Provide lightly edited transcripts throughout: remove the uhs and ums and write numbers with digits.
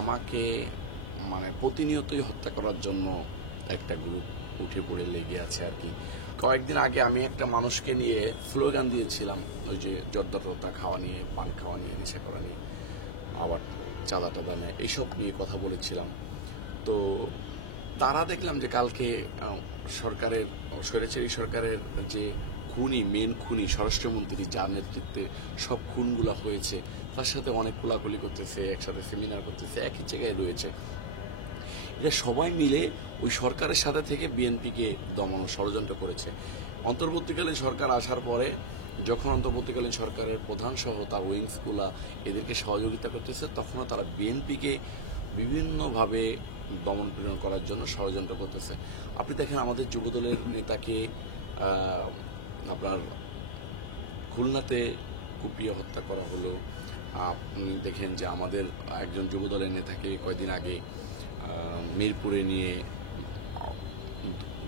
আমাকে প্রতিনিয়তই হত্যা করার জন্য একটা গ্রুপ উঠে পড়ে লেগে আছে আর কি। কয়েকদিন আগে আমি একটা মানুষকে নিয়ে স্লোগান দিয়েছিলাম, ওই যে জর্দাটা খাওয়া নিয়ে, পান খাওয়া নিয়ে, নেশা করা নিয়ে, আবার চাঁদা টাদা নেয়, এইসব নিয়ে কথা বলেছিলাম। তো তারা দেখলাম যে কালকে সরকারের, স্বৈরাচারী সরকারের যে মেন খুনি স্বরাষ্ট্রমন্ত্রী, যার নেতৃত্বে সব খুনগুলা হয়েছে, তার সাথে অনেক কোলাকুলি করতেছে, একসাথে সেমিনার করতেছে, একই জায়গায় রয়েছে। এরা সবাই মিলে ওই সরকারের সাথে থেকে বিএনপিকে দমানোর ষড়যন্ত্র করেছে। অন্তর্বর্তীকালীন সরকার আসার পরে যখন অন্তর্বর্তীকালীন সরকারের প্রধান সহ তার উইংসগুলা এদেরকে সহযোগিতা করতেছে, তখনও তারা বিএনপিকে বিভিন্নভাবে দমন পীড়ন করার জন্য ষড়যন্ত্র করতেছে। আপনি দেখেন আমাদের যুবদলের নেতাকে আপনার খুলনাতে কুপিয়ে হত্যা করা হলো। আপনি দেখেন যে আমাদের একজন যুবদলের নেতাকে কয়েকদিন আগে মিরপুরে নিয়ে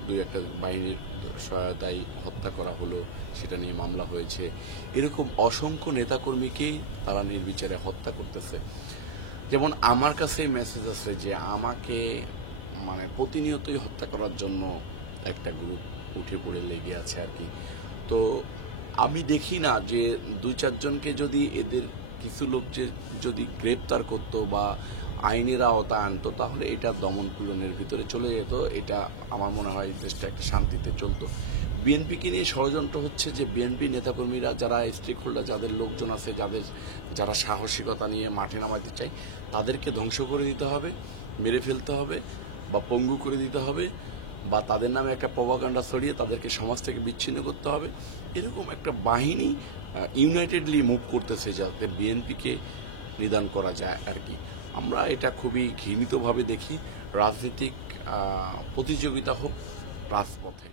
দুই একটা বাহিনীর সহায়তায় হত্যা করা হলো, সেটা নিয়ে মামলা হয়েছে। এরকম অসংখ্য নেতাকর্মীকেই তারা নির্বিচারে হত্যা করতেছে। যেমন আমার কাছে মেসেজ আছে যে আমাকে প্রতিনিয়তই হত্যা করার জন্য একটা গ্রুপ উঠে পড়ে লেগে আছে আর কি। তো আমি দেখি না যে দুই চারজনকে যদি এদের কিছু লোক যদি গ্রেপ্তার করতো বা আইনের আওতা আনতো, তাহলে এটা দমন পীড়নের ভিতরে চলে যেত। এটা আমার মনে হয় দেশটা একটা শান্তিতে চলতো। বিএনপিকে নিয়ে ষড়যন্ত্র হচ্ছে যে বিএনপি নেতাকর্মীরা যারা স্টেক হোল্ডার, যাদের লোকজন আছে, যারা সাহসিকতা নিয়ে মাঠে নামাতে চায়, তাদেরকে ধ্বংস করে দিতে হবে, মেরে ফেলতে হবে বা পঙ্গু করে দিতে হবে, বা তাদের নামে একটা প্রপাগান্ডা ছড়িয়ে তাদেরকে সমাজ থেকে বিচ্ছিন্ন করতে হবে। এরকম একটা বাহিনী ইউনাইটেডলি মুভ করতেছে যাতে বিএনপিকে নিধন করা যায় আর কি। আমরা এটা খুবই ঘৃণিতভাবে দেখি। রাজনৈতিক প্রতিযোগিতা হোক রাজপথে।